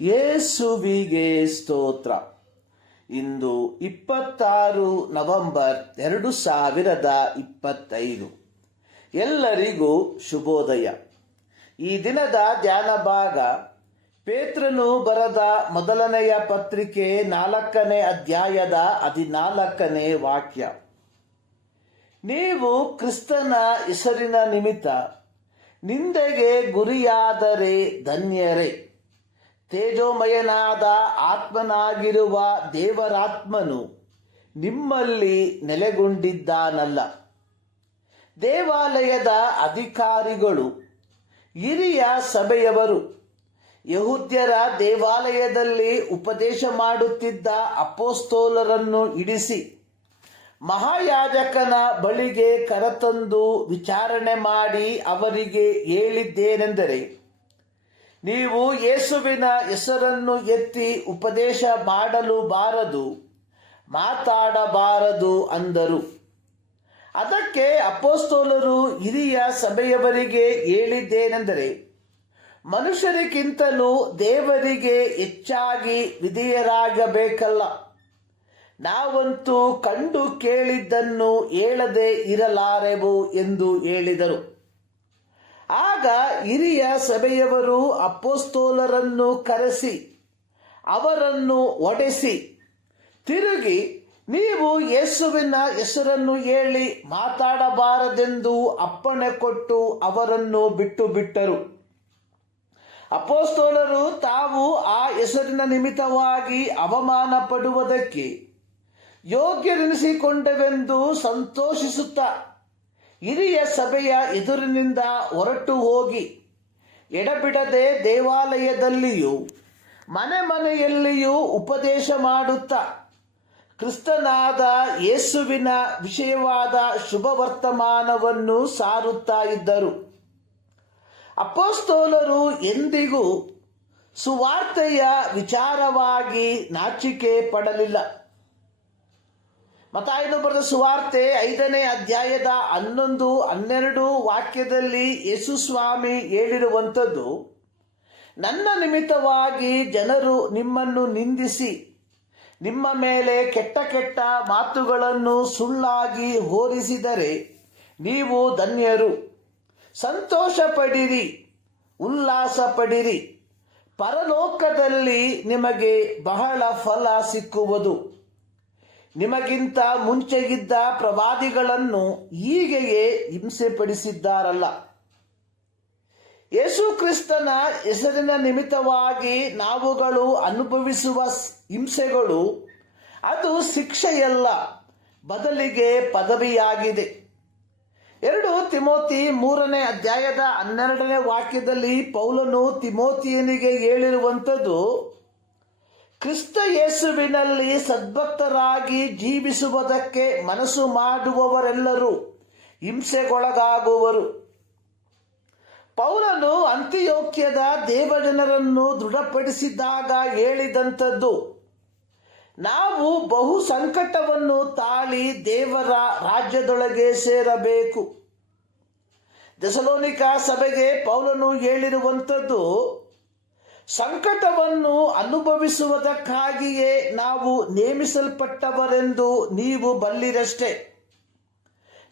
ಯೇಸುವಿಗೆ ಸ್ತೋತ್ರ. ಇಂದು ಇಪ್ಪತ್ತಾರು ನವೆಂಬರ್ ಎರಡು ಸಾವಿರದ ಇಪ್ಪತ್ತೈದು. ಎಲ್ಲರಿಗೂ ಶುಭೋದಯ. ಈ ದಿನದ ಧ್ಯಾನ ಭಾಗ ಪೇತ್ರನು ಬರದ ಮೊದಲನೆಯ ಪತ್ರಿಕೆ ನಾಲ್ಕನೇ ಅಧ್ಯಾಯದ ಹದಿನಾಲ್ಕನೇ ವಾಕ್ಯ. ನೀವು ಕ್ರಿಸ್ತನ ಹೆಸರಿನ ನಿಮಿತ್ತ ನಿಂದೆಗೆ ಗುರಿಯಾದರೆ ಧನ್ಯರೇ. ತೇಜೋಮಯನಾದ ಆತ್ಮನಾಗಿರುವ ದೇವರಾತ್ಮನು ನಿಮ್ಮಲ್ಲಿ ನೆಲೆಗೊಂಡಿದ್ದಾನಲ್ಲ. ದೇವಾಲಯದ ಅಧಿಕಾರಿಗಳು, ಹಿರಿಯ ಸಭೆಯವರು, ಯಹುದ್ಯರ ದೇವಾಲಯದಲ್ಲಿ ಉಪದೇಶ ಮಾಡುತ್ತಿದ್ದ ಅಪೋಸ್ತೋಲರನ್ನು ಇಡಿಸಿ ಮಹಾಯಾಜಕನ ಬಳಿಗೆ ಕರೆತಂದು ವಿಚಾರಣೆ ಮಾಡಿ ಅವರಿಗೆ ಹೇಳಿದ್ದೇನೆಂದರೆ ನೀವು ಯೇಸುವಿನ ಹೆಸರನ್ನು ಎತ್ತಿ ಉಪದೇಶ ಮಾಡಲು ಬಾರದು, ಮಾತಾಡಬಾರದು ಅಂದರು. ಅದಕ್ಕೆ ಅಪೋಸ್ತೋಲರು ಹಿರಿಯ ಸಭೆಯವರಿಗೆ ಹೇಳಿದ್ದೇನೆಂದರೆ, ಮನುಷ್ಯರಿಗಿಂತಲೂ ದೇವರಿಗೆ ಹೆಚ್ಚಾಗಿ ವಿಧೇಯರಾಗಬೇಕಲ್ಲ. ನಾವಂತೂ ಕಂಡು ಕೇಳಿದ್ದನ್ನು ಹೇಳದೆ ಇರಲಾರೆವು ಎಂದು ಹೇಳಿದರು. ಆಗ ಹಿರಿಯ ಸಭೆಯವರು ಅಪ್ಪೋಸ್ತೋಲರನ್ನು ಕರೆಸಿ, ಅವರನ್ನು ಒಡೆಸಿ, ತಿರುಗಿ ನೀವು ಯೇಸುವಿನ ಹೆಸರನ್ನು ಹೇಳಿ ಮಾತಾಡಬಾರದೆಂದು ಅಪ್ಪಣೆ ಕೊಟ್ಟು ಅವರನ್ನು ಬಿಟ್ಟು ಬಿಟ್ಟರು. ಅಪೋಸ್ತೋಲರು ತಾವು ಆ ಹೆಸರಿನ ನಿಮಿತ್ತವಾಗಿ ಅವಮಾನ ಪಡುವುದಕ್ಕೆ ಯೋಗ್ಯರೆನಿಸಿಕೊಂಡವೆಂದು ಸಂತೋಷಿಸುತ್ತಾ ಹಿರಿಯ ಸಭೆಯ ಎದುರಿನಿಂದ ಹೊರಟು ಹೋಗಿ ಎಡಬಿಡದೆ ದೇವಾಲಯದಲ್ಲಿಯೂ ಮನೆ ಮನೆಯಲ್ಲಿಯೂ ಉಪದೇಶ ಮಾಡುತ್ತಾ ಕ್ರಿಸ್ತನಾದ ಯೇಸುವಿನ ವಿಷಯವಾದ ಶುಭ ವರ್ತಮಾನವನ್ನು ಸಾರುತ್ತಾ ಇದ್ದರು. ಅಪೋಸ್ತೋಲರು ಎಂದಿಗೂ ಸುವಾರ್ತೆಯ ವಿಚಾರವಾಗಿ ನಾಚಿಕೆ ಪಡಲಿಲ್ಲ. ಮತಾಯನು ಬರೆದ ಸುವಾರ್ತೆ ಐದನೇ ಅಧ್ಯಾಯದ ಹನ್ನೊಂದು, ಹನ್ನೆರಡು ವಾಕ್ಯದಲ್ಲಿ ಯೇಸು ಸ್ವಾಮಿ ಹೇಳಿರುವಂಥದ್ದು, ನನ್ನ ನಿಮಿತ್ತವಾಗಿ ಜನರು ನಿಮ್ಮನ್ನು ನಿಂದಿಸಿ, ನಿಮ್ಮ ಮೇಲೆ ಕೆಟ್ಟ ಕೆಟ್ಟ ಮಾತುಗಳನ್ನು ಸುಳ್ಳಾಗಿ ಹೋರಿಸಿದರೆ ನೀವು ಧನ್ಯರು. ಸಂತೋಷ ಪಡಿರಿ ಉಲ್ಲಾಸ ಪಡಿರಿ ಪರಲೋಕದಲ್ಲಿ ನಿಮಗೆ ಬಹಳ ಫಲ ಸಿಕ್ಕುವುದು. ನಿಮಗಿಂತ ಮುಂಚೆಗಿದ್ದ ಪ್ರವಾದಿಗಳನ್ನು ಹೀಗೆಯೇ ಹಿಂಸೆಪಡಿಸಿದ್ದಾರಲ್ಲ. ಯೇಸು ಕ್ರಿಸ್ತನ ಹೆಸರಿನ ನಿಮಿತ್ತವಾಗಿ ನಾವುಗಳು ಅನುಭವಿಸುವ ಹಿಂಸೆಗಳು, ಅದು ಶಿಕ್ಷೆಯಲ್ಲ, ಬದಲಿಗೆ ಪದವಿಯಾಗಿದೆ. ಎರಡು ತಿಮೋತಿ ಮೂರನೇ ಅಧ್ಯಾಯದ ಹನ್ನೆರಡನೇ ವಾಕ್ಯದಲ್ಲಿ ಪೌಲನು ತಿಮೋತಿಯನಿಗೆ ಹೇಳಿರುವಂಥದ್ದು ಕ್ರಿಸ್ತ ಯೇಸುವಿನಲ್ಲಿ ಸದ್ಭಕ್ತರಾಗಿ ಜೀವಿಸುವುದಕ್ಕೆ ಮನಸ್ಸು ಮಾಡುವವರೆಲ್ಲರೂ ಹಿಂಸೆಗೊಳಗಾಗುವರು. ಪೌಲನು ಅಂತ್ಯೋಕ್ಯದ ದೇವಜನರನ್ನು ದೃಢಪಡಿಸಿದಾಗ ಹೇಳಿದಂಥದ್ದು, ನಾವು ಬಹು ಸಂಕಟವನ್ನು ತಾಳಿ ದೇವರ ರಾಜ್ಯದೊಳಗೆ ಸೇರಬೇಕು. ದಸಲೋನಿಕಾ ಸಭೆಗೆ ಪೌಲನು ಹೇಳಿರುವಂಥದ್ದು ಸಂಕಟವನ್ನು ಅನುಭವಿಸುವುದಕ್ಕಾಗಿಯೇ ನಾವು ನೇಮಿಸಲ್ಪಟ್ಟವರೆಂದು ನೀವು ಬಲ್ಲಿರಷ್ಟೇ.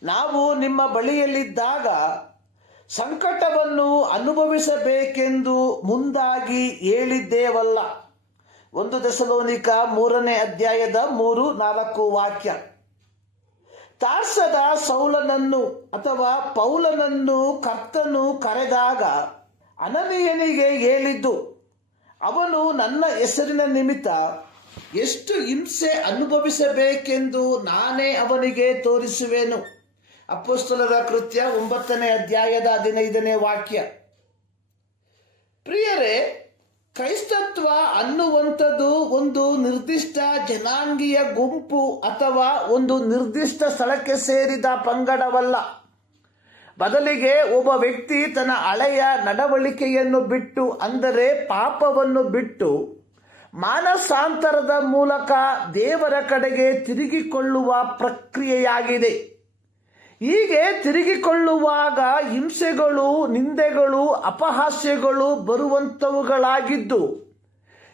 ನಾವು ನಿಮ್ಮ ಬಳಿಯಲ್ಲಿದ್ದಾಗ ಸಂಕಟವನ್ನು ಅನುಭವಿಸಬೇಕೆಂದು ಮುಂದಾಗಿ ಹೇಳಿದ್ದೇವಲ್ಲ. ಒಂದು ದಶಲೋನಿಕ ಮೂರನೇ ಅಧ್ಯಾಯದ ಮೂರು ನಾಲ್ಕು ವಾಕ್ಯ. ತಾರ್ಸದ ಸೌಲನನ್ನು ಅಥವಾ ಪೌಲನನ್ನು ಕರ್ತನು ಕರೆದಾಗ ಅನನೀಯನಿಗೆ ಹೇಳಿದ್ದು ಅವನು ನನ್ನ ಹೆಸರಿನ ನಿಮಿತ್ತ ಎಷ್ಟು ಹಿಂಸೆ ಅನುಭವಿಸಬೇಕೆಂದು ನಾನೇ ಅವನಿಗೆ ತೋರಿಸುವೆನು. ಅಪ್ಪಸ್ತಲರ ಕೃತ್ಯ ಒಂಬತ್ತನೇ ಅಧ್ಯಾಯದ ಹದಿನೈದನೇ ವಾಕ್ಯ. ಪ್ರಿಯರೇ, ಕ್ರೈಸ್ತತ್ವ ಅನ್ನುವಂಥದ್ದು ಒಂದು ನಿರ್ದಿಷ್ಟ ಜನಾಂಗೀಯ ಗುಂಪು ಅಥವಾ ಒಂದು ನಿರ್ದಿಷ್ಟ ಸ್ಥಳಕ್ಕೆ ಸೇರಿದ ಪಂಗಡವಲ್ಲ. ಬದಲಿಗೆ ಒಬ್ಬ ವ್ಯಕ್ತಿ ತನ್ನ ಹಳೆಯ ನಡವಳಿಕೆಯನ್ನು ಬಿಟ್ಟು, ಅಂದರೆ ಪಾಪವನ್ನು ಬಿಟ್ಟು, ಮಾನಸಾಂತರದ ಮೂಲಕ ದೇವರ ಕಡೆಗೆ ತಿರುಗಿಕೊಳ್ಳುವ ಪ್ರಕ್ರಿಯೆಯಾಗಿದೆ. ಹೀಗೆ ತಿರುಗಿಕೊಳ್ಳುವಾಗ ಹಿಂಸೆಗಳು, ನಿಂದೆಗಳು, ಅಪಹಾಸ್ಯಗಳು ಬರುವಂಥವುಗಳಾಗಿದ್ದು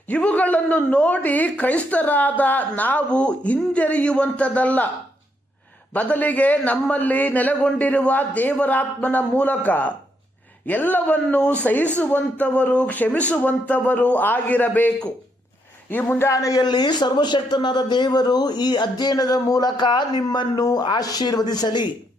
ಇವುಗಳನ್ನು ನೋಡಿ ಕ್ರೈಸ್ತರಾದ ನಾವು ಹಿಂಜರಿಯುವಂಥದ್ದಲ್ಲ. ಬದಲಿಗೆ ನಮ್ಮಲ್ಲಿ ನೆಲೆಗೊಂಡಿರುವ ದೇವರಾತ್ಮನ ಮೂಲಕ ಎಲ್ಲವನ್ನೂ ಸಹಿಸುವಂಥವರು, ಕ್ಷಮಿಸುವಂಥವರು ಆಗಿರಬೇಕು. ಈ ಮುಂಜಾನೆಯಲ್ಲಿ ಸರ್ವಶಕ್ತನಾದ ದೇವರು ಈ ಅಧ್ಯಯನದ ಮೂಲಕ ನಿಮ್ಮನ್ನು ಆಶೀರ್ವದಿಸಲಿ.